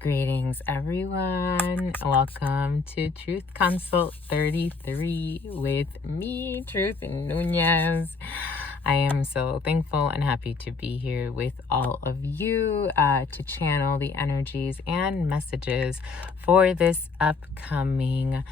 Greetings, everyone. Welcome to Truth Consult 33 with me, Truth Nunez. I am so thankful and happy to be here with all of you to channel the energies and messages for this upcoming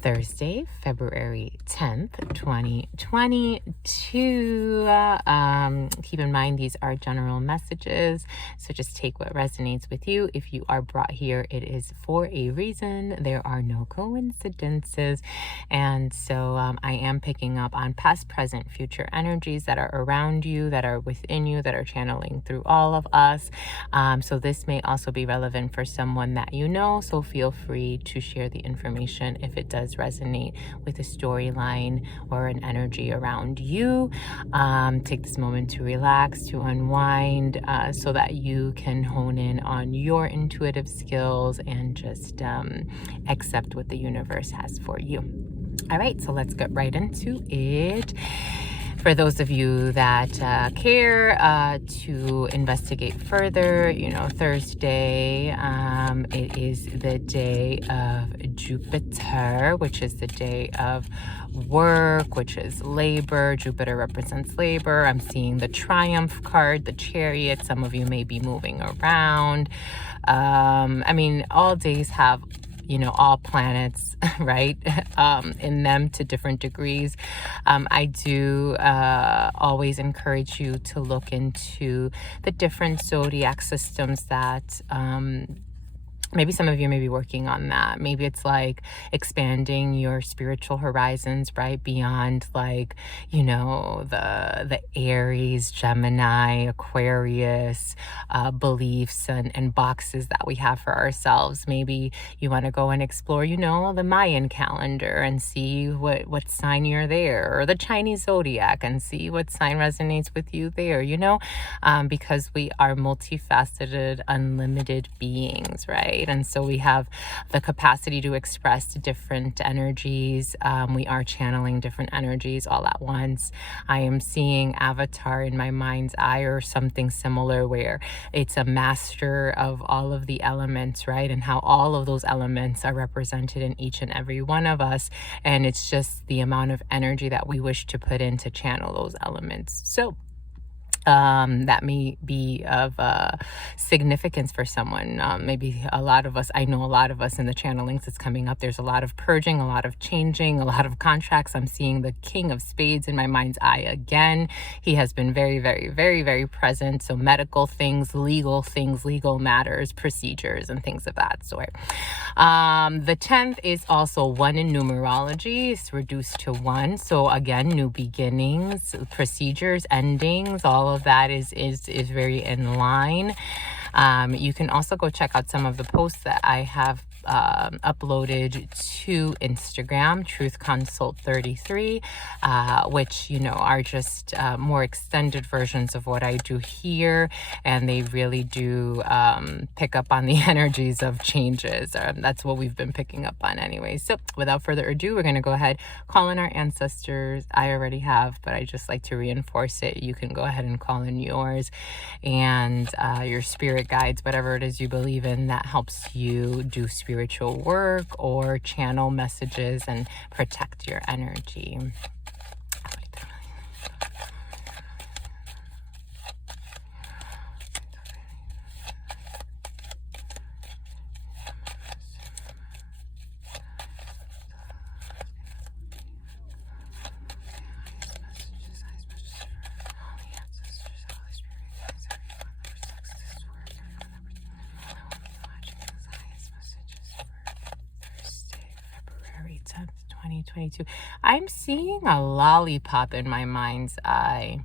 Thursday, February 10th, 2022. Keep in mind, these are general messages, so just take what resonates with you. If you are brought here, it is for a reason. There are no coincidences. And so I am picking up on past, present, future energies that are around you, that are within you, that are channeling through all of us. So this may also be relevant for someone that you know, so feel free to share the information if it does resonate with a storyline or an energy around you. Take this moment to relax, to unwind, so that you can hone in on your intuitive skills and just accept what the universe has for you. All right, so let's get right into it. For those of you that care to investigate further, Thursday, it is the day of Jupiter, which is the day of work, which is labor. Jupiter represents labor. I'm seeing the Triumph card, the Chariot. Some of you may be moving around. All days have all planets, right, in them to different degrees. I do always encourage you to look into the different zodiac systems that maybe some of you may be working on that. Maybe it's like expanding your spiritual horizons, right? Beyond the Aries, Gemini, Aquarius beliefs and boxes that we have for ourselves. Maybe you want to go and explore, the Mayan calendar and see what sign you're there, or the Chinese zodiac and see what sign resonates with you there, because we are multifaceted, unlimited beings, right? And so we have the capacity to express different energies. We are channeling different energies all at once. I am seeing Avatar in my mind's eye, or something similar, where it's a master of all of the elements, right? And how all of those elements are represented in each and every one of us. And it's just the amount of energy that we wish to put in to channel those elements. So that may be of significance for someone. Maybe a lot of us, I know a lot of us in the channelings that's coming up, there's a lot of purging, a lot of changing, a lot of contracts. I'm seeing the King of Spades in my mind's eye again. He has been very, very, very, very present. So medical things, legal matters, procedures, and things of that sort. The 10th is also 1 in numerology. It's reduced to 1. So again, new beginnings, procedures, endings, all of that is very in line. You can also go check out some of the posts that I have uploaded to Instagram, Truth Consult 33, which are just more extended versions of what I do here, and they really do pick up on the energies of changes. That's what we've been picking up on anyway. So without further ado, we're going to go ahead, call in our ancestors. I already have, but I just like to reinforce it. You can go ahead and call in yours, and your spirit guides, whatever it is you believe in that helps you do spiritual work or channel messages and protect your energy. February 10th, 2022. I'm seeing a lollipop in my mind's eye.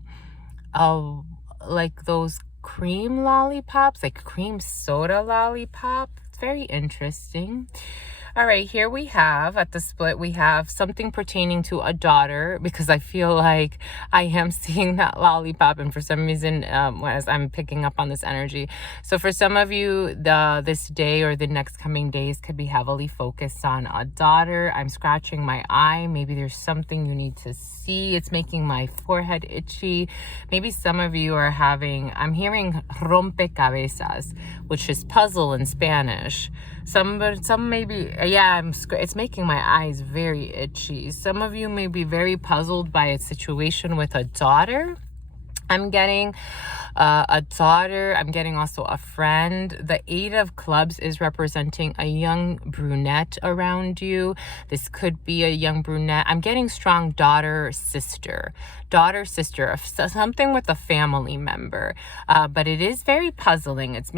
Like those cream lollipops, like cream soda lollipop. It's very interesting. All right, here we have at the split, we have something pertaining to a daughter, because I feel like I am seeing that lollipop, and for some reason, as I'm picking up on this energy. So for some of you, this day or the next coming days could be heavily focused on a daughter. I'm scratching my eye. Maybe there's something you need to see. It's making my forehead itchy. Maybe some of you are I'm hearing rompecabezas, which is puzzle in Spanish. Some maybe, yeah, it's making my eyes very itchy. Some of you may be very puzzled by a situation with a daughter. I'm getting a daughter. I'm getting also a friend. The 8 of Clubs is representing a young brunette around you. This could be a young brunette. I'm getting strong daughter, sister, something with a family member. But it is very puzzling. It's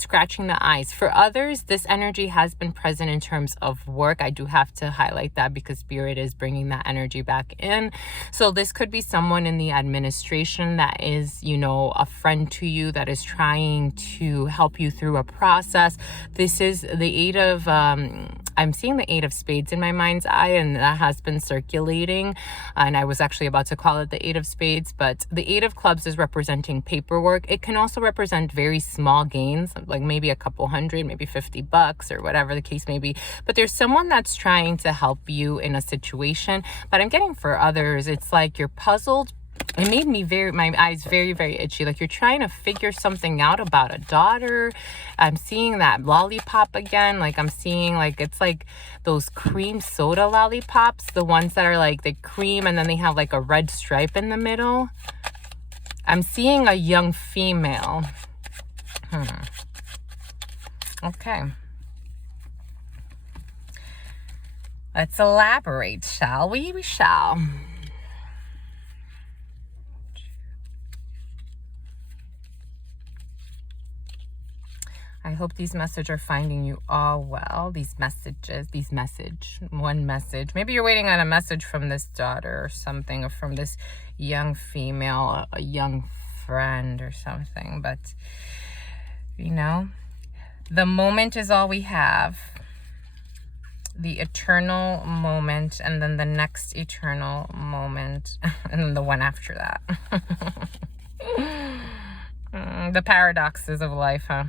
scratching the eyes. For others, this energy has been present in terms of work. I do have to highlight that because Spirit is bringing that energy back in. So this could be someone in the administration that is, a friend to you that is trying to help you through a process. This is the 8 of, I'm seeing the 8 of Spades in my mind's eye, and that has been circulating. And I was actually about to call it the 8 of Spades, but the 8 of Clubs is representing paperwork. It can also represent very small gains, like maybe a couple hundred, maybe $50 or whatever the case may be. But there's someone that's trying to help you in a situation. But I'm getting for others, it's like you're puzzled. It made me my eyes very, very itchy. Like you're trying to figure something out about a daughter. I'm seeing that lollipop again. Like I'm seeing it's like those cream soda lollipops, the ones that are like the cream and then they have like a red stripe in the middle. I'm seeing a young female. Okay. Let's elaborate, shall we? We shall. I hope these messages are finding you all well. One message. Maybe you're waiting on a message from this daughter or something, or from this young female, a young friend or something. But, the moment is all we have. The eternal moment, and then the next eternal moment, and then the one after that. The paradoxes of life, huh?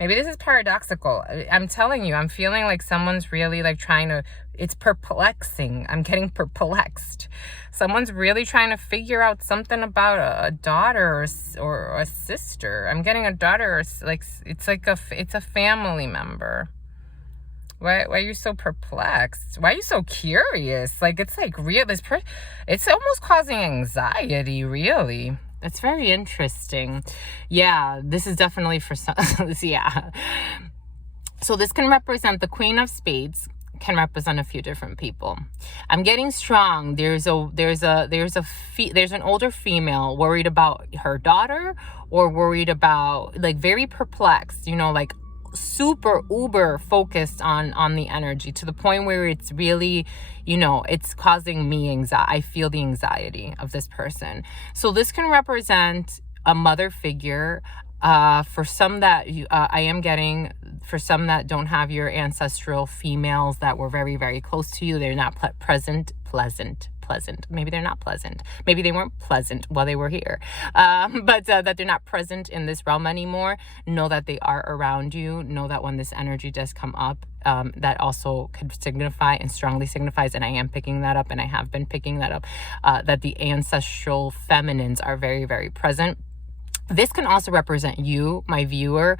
Maybe this is paradoxical. I'm telling you, I'm feeling like someone's really it's perplexing. I'm getting perplexed. Someone's really trying to figure out something about a daughter or a sister. I'm getting a daughter, it's a family member. Why are you so perplexed? Why are you so curious? It's real. It's almost causing anxiety, really. It's very interesting. Yeah, this is definitely for some. Yeah. So this can represent the Queen of Spades. Can represent a few different people. I'm getting strong. There's an older female worried about her daughter, or worried about very perplexed. Super uber focused on the energy, to the point where it's really, it's causing me anxiety. I feel the anxiety of this person. So this can represent a mother figure. For some that I am getting, for some that don't have your ancestral females that were very, very close to you, they're not pleasant. Maybe they're not pleasant. Maybe they weren't pleasant while they were here. But that they're not present in this realm anymore. Know that they are around you. Know that when this energy does come up, that also could signify, and strongly signifies, and I am picking that up, and I have been picking that up, that the ancestral feminines are very, very present. This can also represent you, my viewer,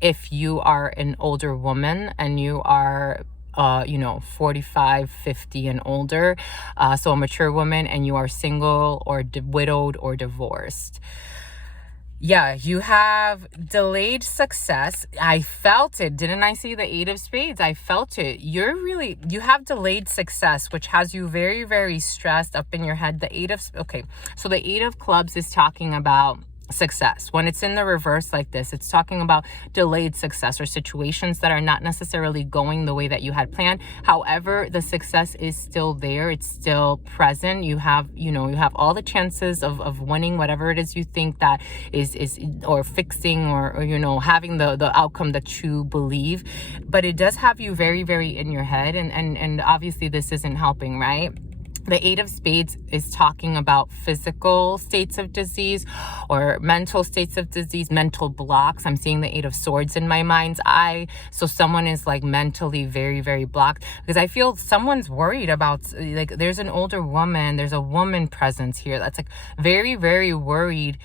if you are an older woman and you are 45, 50 and older, so a mature woman, and you are single or widowed or divorced. Yeah, you have delayed success. I felt it. Didn't I see the 8 of Spades? I felt it. You have delayed success, which has you very, very stressed, up in your head. So the 8 of Clubs is talking about success. When it's in the reverse like this, it's talking about delayed success or situations that are not necessarily going the way that you had planned. However, the success is still there. It's still present. You have, you have all the chances of winning whatever it is you think that is or fixing or having the outcome that you believe. But it does have you very, very in your head. And obviously this isn't helping, right? The Eight of Spades is talking about physical states of disease or mental states of disease, mental blocks. I'm seeing the Eight of Swords in my mind's eye. So someone is like mentally very, very blocked, because I feel someone's worried about, like, there's an older woman, there's a woman presence here that's like very, very worried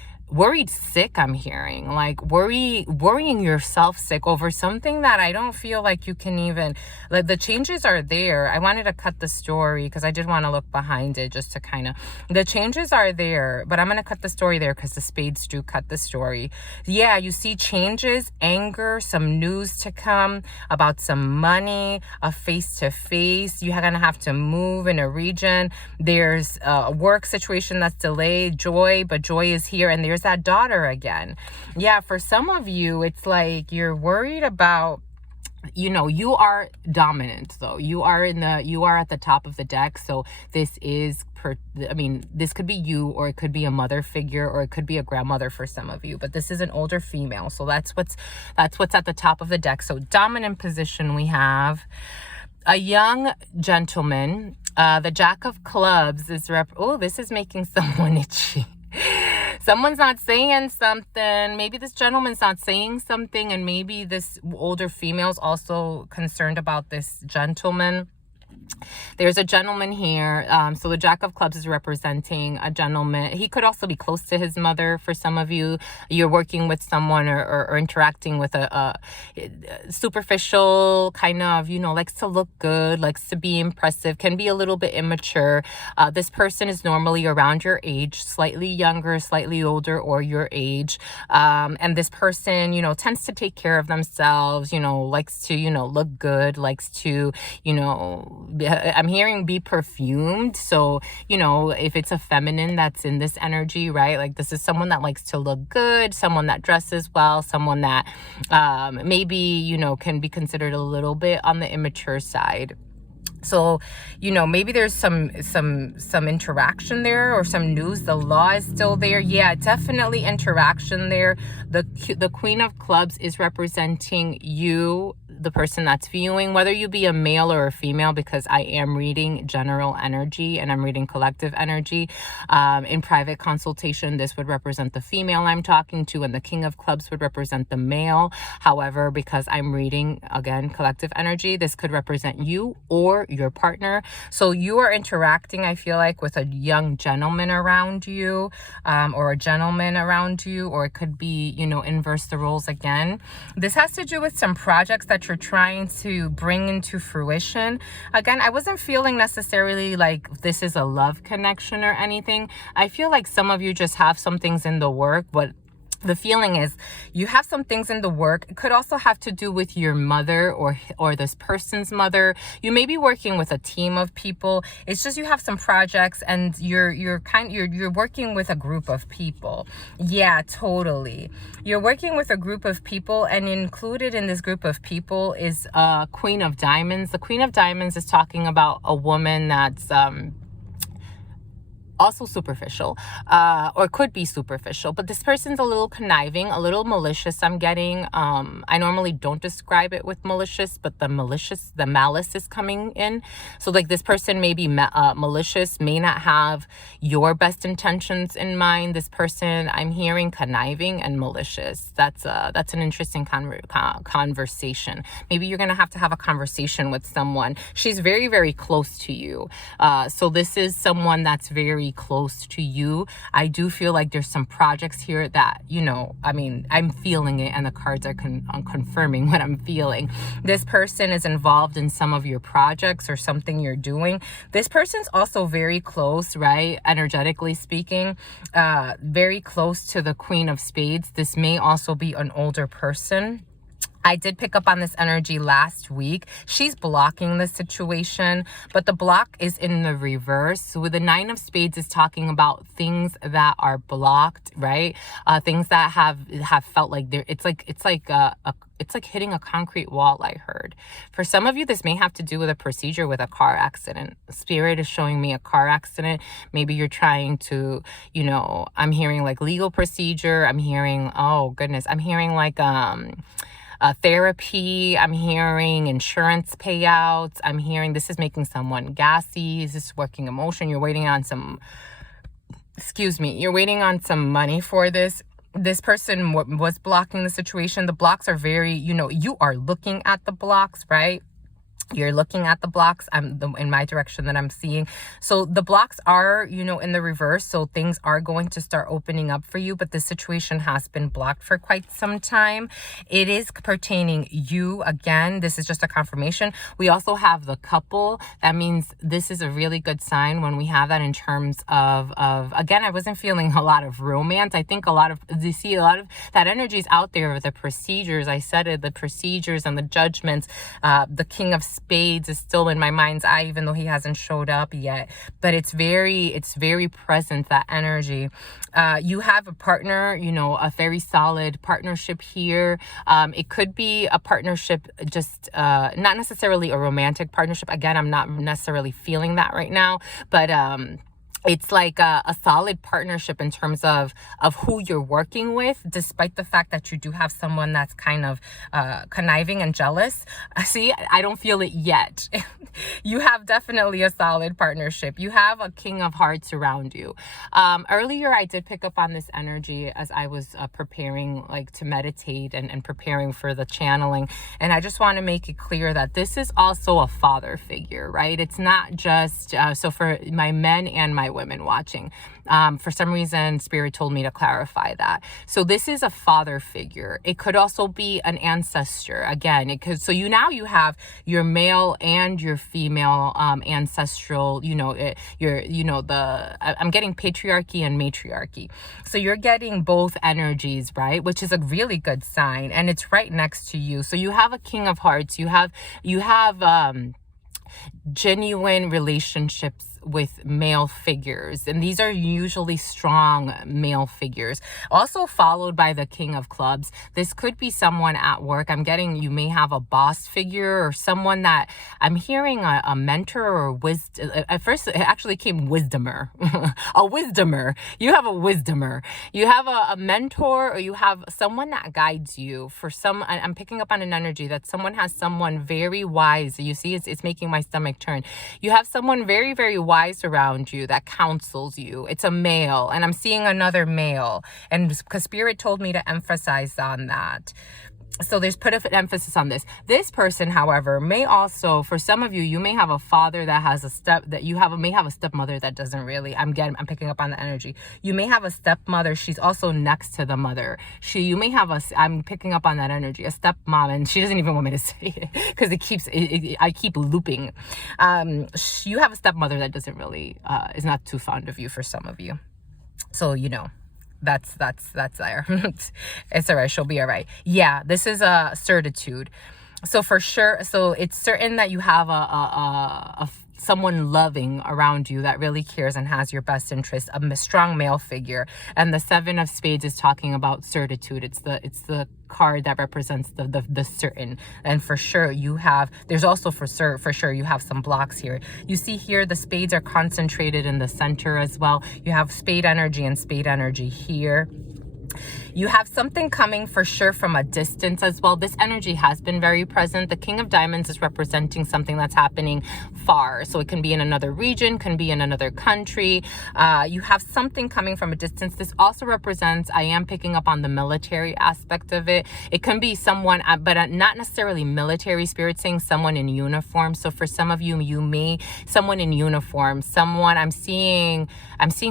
sick. I'm hearing like worrying yourself sick over something that I don't feel like you can even, like, the changes are there. I wanted to cut the story because I did want to look behind it just to kind of, the changes are there, but I'm going to cut the story there because the spades do cut the story. Yeah, you see changes, anger, some news to come about some money, a face-to-face. You're going to have to move in a region. There's a work situation that's delayed, joy, but joy is here, and there's that daughter again. Yeah, for some of you, it's like you're worried about, you are dominant though. You are at the top of the deck. So this is, this could be you, or it could be a mother figure, or it could be a grandmother for some of you, but this is an older female. So that's what's at the top of the deck. So dominant position, we have a young gentleman. The Jack of Clubs is this is making someone itchy. Someone's not saying something. Maybe this gentleman's not saying something, and maybe this older female's also concerned about this gentleman. There's a gentleman here. So the Jack of Clubs is representing a gentleman. He could also be close to his mother. For some of you, you're working with someone or interacting with a superficial kind of, likes to look good, likes to be impressive, can be a little bit immature. This person is normally around your age, slightly younger, slightly older, or your age. And this person, tends to take care of themselves, likes to, look good, likes to, I'm hearing be perfumed. So, if it's a feminine that's in this energy, right? Like, this is someone that likes to look good, someone that dresses well, someone that maybe, can be considered a little bit on the immature side. So, maybe there's some interaction there, or some news. The law is still there. Yeah, definitely interaction there. The Queen of Clubs is representing you, the person that's viewing, whether you be a male or a female, because I am reading general energy and I'm reading collective energy. In private consultation, this would represent the female I'm talking to, and the King of Clubs would represent the male. However, because I'm reading, again, collective energy, this could represent you or your partner. So you are interacting, I feel like, with a young gentleman around you, or a gentleman around you, or it could be, inverse the roles again. This has to do with some projects that you're trying to bring into fruition. Again, I wasn't feeling necessarily like this is a love connection or anything. I feel like some of you just have some things in the work, but the feeling is you have some things in the work. It could also have to do with your mother or this person's mother. You may be working with a team of people. It's just you have some projects and you're working with a group of people. Yeah, totally. You're working with a group of people, and included in this group of people is Queen of Diamonds. The Queen of Diamonds is talking about a woman that's also superficial, or could be superficial, but this person's a little conniving, a little malicious, I'm getting. I normally don't describe it with malicious, but the malice is coming in. So like, this person may be malicious, may not have your best intentions in mind. This person, I'm hearing conniving and malicious. That's an interesting conversation. Maybe you're gonna have to have a conversation with someone. She's very, very close to you. So this is someone that's very close to you. I do feel like there's some projects here that, I'm feeling it, and the cards are confirming what I'm feeling. This person is involved in some of your projects or something you're doing. This person's also very close, right? Energetically speaking, very close to the Queen of Spades. This may also be an older person. I did pick up on this energy last week. She's blocking the situation, but the block is in the reverse. So with the Nine of Spades is talking about things that are blocked, right? Things that have felt like they're, it's like hitting a concrete wall, I heard. For some of you, this may have to do with a procedure with a car accident. Spirit is showing me a car accident. Maybe you're trying to, I'm hearing like legal procedure. I'm hearing, oh goodness, I'm hearing like, therapy. I'm hearing insurance payouts. I'm hearing this is making someone gassy. Is this working emotion? You're waiting on you're waiting on some money for this. This person was blocking the situation. The blocks are very, you are looking at the blocks, right? You're looking at the blocks in my direction that I'm seeing. So the blocks are, in the reverse. So things are going to start opening up for you, but the situation has been blocked for quite some time. It is pertaining you. Again, this is just a confirmation. We also have the couple. That means this is a really good sign when we have that in terms of again, I wasn't feeling a lot of romance. I think a lot of that energy is out there of the procedures. I said it, the procedures and the judgments, the King of Spades is still in my mind's eye, even though he hasn't showed up yet, but it's very present, that energy. You have a partner, a very solid partnership here. It could be a partnership, just not necessarily a romantic partnership. Again, I'm not necessarily feeling that right now, but it's like a solid partnership in terms of who you're working with, despite the fact that you do have someone that's kind of conniving and jealous. See, I don't feel it yet. You have definitely a solid partnership. You have a King of Hearts around you. Earlier, I did pick up on this energy as I was preparing to meditate and preparing for the channeling. And I just want to make it clear that this is also a father figure, right? It's not just, so for my men and my women watching, for some reason, Spirit told me to clarify that. So this is a father figure. It could also be an ancestor. Again, it could, so now you have your male and your female ancestral, I'm getting patriarchy and matriarchy. So you're getting both energies, right? Which is a really good sign. And it's right next to you. So you have a King of Hearts. You have genuine relationships with male figures, and these are usually strong male figures, also followed by the King of Clubs. This could be someone at work. I'm getting, you may have a boss figure or someone that I'm hearing a mentor or wisdom. At first it actually came wisdomer. A wisdomer. You have a wisdomer. You have a mentor, or you have someone that guides you. For some, I'm picking up on an energy that someone has someone very wise. You see, it's making my stomach turn. You have someone very, very wise around you that counsels you. It's a male, and I'm seeing another male, and because Spirit told me to emphasize on that. So there's put an emphasis on this. This person, however, may also, for some of you, you may have a father that has may have a stepmother that doesn't really, I'm picking up on the energy. You may have a stepmother. She's also next to the mother. I'm picking up on that energy, a stepmom, and she doesn't even want me to say it because I keep looping. You have a stepmother that doesn't really, is not too fond of you for some of you. So, that's there. It's all right. She'll be all right. Yeah, this is a certitude. So for sure, so it's certain that you have a someone loving around you that really cares and has your best interest, a strong male figure. And the Seven of Spades is talking about certitude. It's the card that represents the certain. And for sure there's also for sure you have some blocks here. You see here the spades are concentrated in the center as well. You have spade energy and spade energy here. You have something coming for sure from a distance as well. This energy has been very present. The King of Diamonds is representing something that's happening far. So it can be in another region, can be in another country. You have something coming from a distance. This also represents, I am picking up on the military aspect of it. It can be someone, but not necessarily military. Spirit saying someone in uniform. So for some of you, someone in uniform, I'm seeing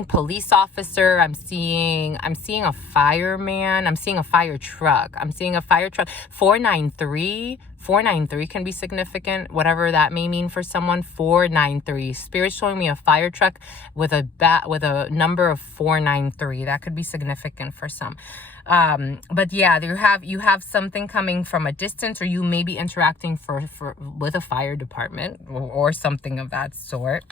police officer. I'm seeing a fireman. I'm seeing a fire truck. 493 can be significant, whatever that may mean for someone. 493. Spirit's showing me a fire truck with a number of 493. That could be significant for some. But yeah, you have something coming from a distance, or you may be interacting with a fire department or something of that sort.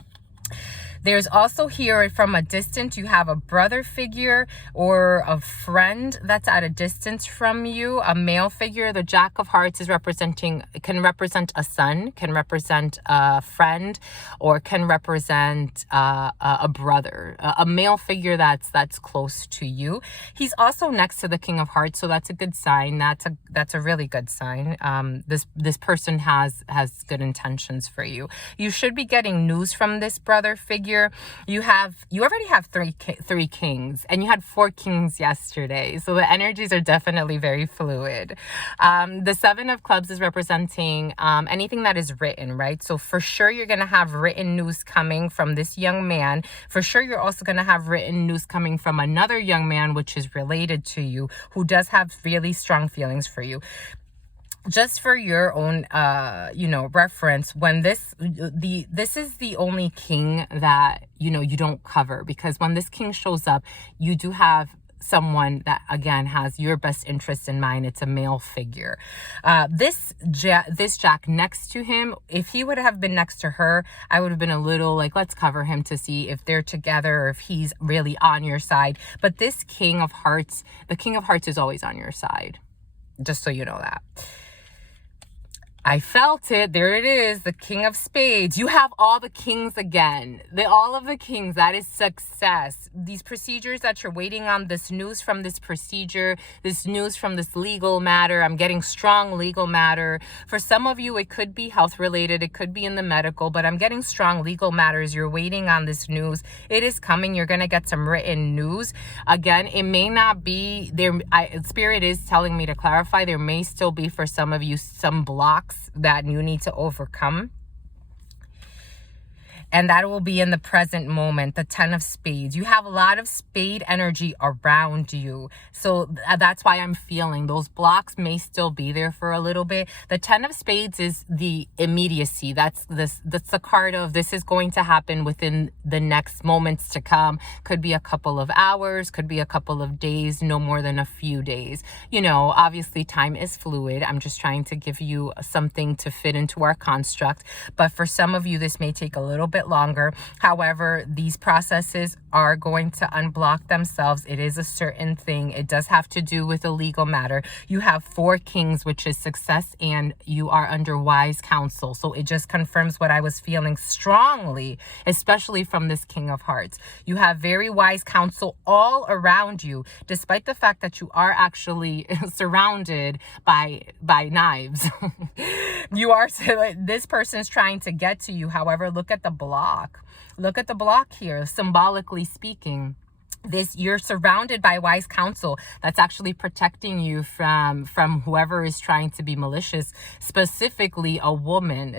There's also here from a distance, you have a brother figure or a friend that's at a distance from you, a male figure. The Jack of Hearts can represent a son, can represent a friend, or can represent a brother, a male figure that's close to you. He's also next to the King of Hearts, so that's a good sign. That's a really good sign. This person has good intentions for you. You should be getting news from this brother figure. You already have three kings, and you had 4 kings yesterday, so the energies are definitely very fluid. The 7 of Clubs is representing anything that is written, right? So for sure you're going to have written news coming from this young man. For sure you're also going to have written news coming from another young man which is related to you, who does have really strong feelings for you. Just for your own reference, when this is the only king that you don't cover, because when this king shows up, you do have someone that again has your best interest in mind. It's a male figure. This Jack next to him, if he would have been next to her, I would have been a little like, let's cover him to see if they're together or if he's really on your side. But this King of Hearts, the King of Hearts is always on your side, just so you know that. I felt it. There it is. The King of Spades. You have all the kings again. All of the kings. That is success. These procedures that you're waiting on, this news from this procedure, this news from this legal matter. I'm getting strong legal matter. For some of you, it could be health related. It could be in the medical, but I'm getting strong legal matters. You're waiting on this news. It is coming. You're going to get some written news. Again, it may not be there. Spirit is telling me to clarify. There may still be for some of you some blocks that you need to overcome. And that will be in the present moment, the 10 of Spades. You have a lot of spade energy around you. So that's why I'm feeling those blocks may still be there for a little bit. The 10 of Spades is the immediacy. That's the card of this is going to happen within the next moments to come. Could be a couple of hours, could be a couple of days, no more than a few days. Obviously time is fluid. I'm just trying to give you something to fit into our construct. But for some of you, this may take a little bit longer. However, these processes are going to unblock themselves. It is a certain thing. It does have to do with a legal matter. You have 4 kings, which is success, and you are under wise counsel. So it just confirms what I was feeling strongly, especially from this King of Hearts. You have very wise counsel all around you, despite the fact that you are actually surrounded by knives. This person's trying to get to you. However, look at the block. Look at the block here, symbolically speaking. You're surrounded by wise counsel that's actually protecting you from whoever is trying to be malicious, specifically a woman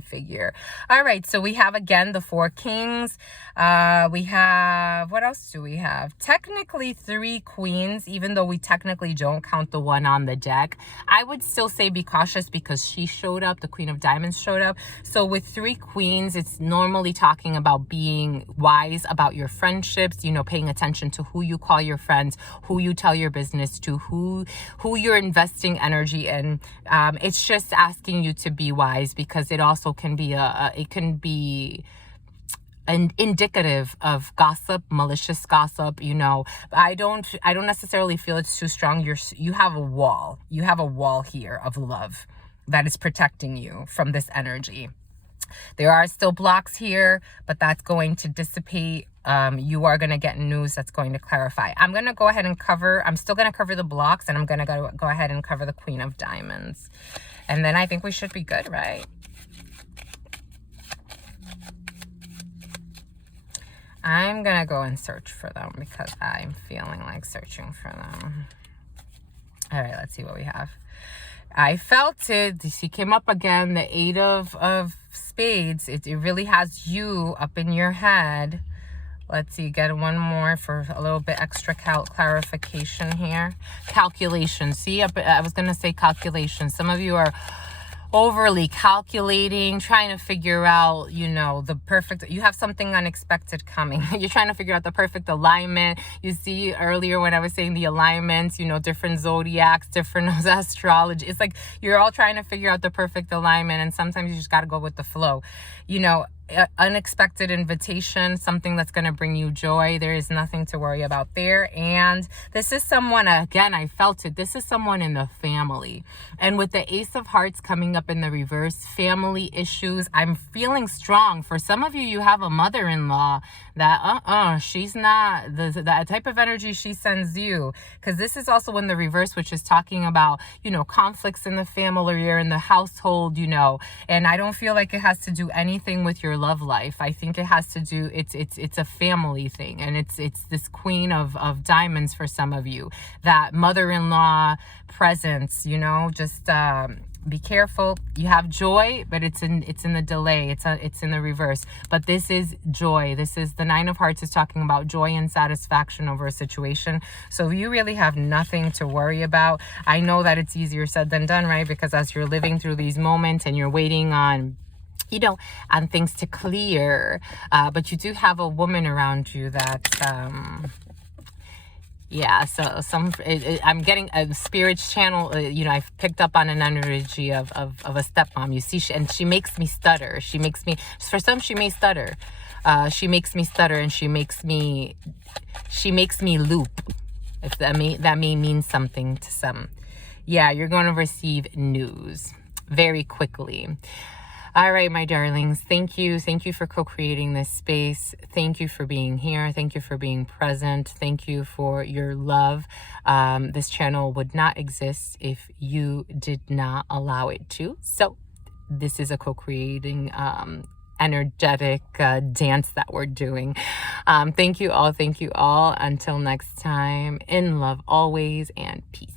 figure. All right, so we have again the 4 kings. We have, what else do we have? Technically 3 queens, even though we technically don't count the one on the deck. I would still say be cautious because she showed up, the Queen of Diamonds showed up. So with 3 queens, it's normally talking about being wise about your friendships, paying attention to who you call your friends, who you tell your business to, who you're investing energy in. It's just asking you to be wise, because it also can be an indicative of gossip, malicious gossip. I don't necessarily feel it's too strong. You have a wall here of love that is protecting you from this energy. There are still blocks here, but that's going to dissipate. You are going to get news that's going to clarify. I'm going to go ahead and I'm still going to cover the blocks, and I'm going to go ahead and cover the Queen of Diamonds. And then I think we should be good, right? I'm going to go and search for them because I'm feeling like searching for them. All right, let's see what we have. I felt it. She came up again, the 8 of Spades. It really has you up in your head. Let's see, get one more for a little bit extra clarification here. Calculation. See, I was going to say calculation. Some of you are overly calculating, trying to figure out, you know, the perfect, you have something unexpected coming. You're trying to figure out the perfect alignment. You see earlier when I was saying the alignments, you know, different zodiacs, different astrology. It's like you're all trying to figure out the perfect alignment, and sometimes you just got to go with the flow. You know, unexpected invitation, something that's going to bring you joy. There is nothing to worry about there. And this is someone, again, I felt it. This is someone in the family. And with the Ace of Hearts coming up in the reverse, family issues, I'm feeling strong. For some of you, you have a mother-in-law that, she's not the type of energy she sends you. Because this is also in the reverse, which is talking about, you know, conflicts in the family or in the household, you know. And I don't feel like it has to do anything with your love life. I think it has to do, it's a family thing. And it's this Queen of Diamonds for some of you. That mother-in-law presence, you know, just be careful. You have joy, but it's in the delay. It's in the reverse. But this is joy. This is the Nine of Hearts is talking about joy and satisfaction over a situation. So you really have nothing to worry about. I know that it's easier said than done, right? Because as you're living through these moments and you're waiting on, you know, on things to clear, but you do have a woman around you that yeah, so I'm getting a spirit channel. You know, I've picked up on an energy of a stepmom. You see, she makes me stutter. She makes me, for some, she may stutter. She makes me stutter, and she makes me loop. If that may mean something to some. Yeah, you're going to receive news very quickly. All right, my darlings, thank you. Thank you for co-creating this space. Thank you for being here. Thank you for being present. Thank you for your love. This channel would not exist if you did not allow it to. So this is a co-creating energetic dance that we're doing. Thank you all. Thank you all. Until next time, in love always, and peace.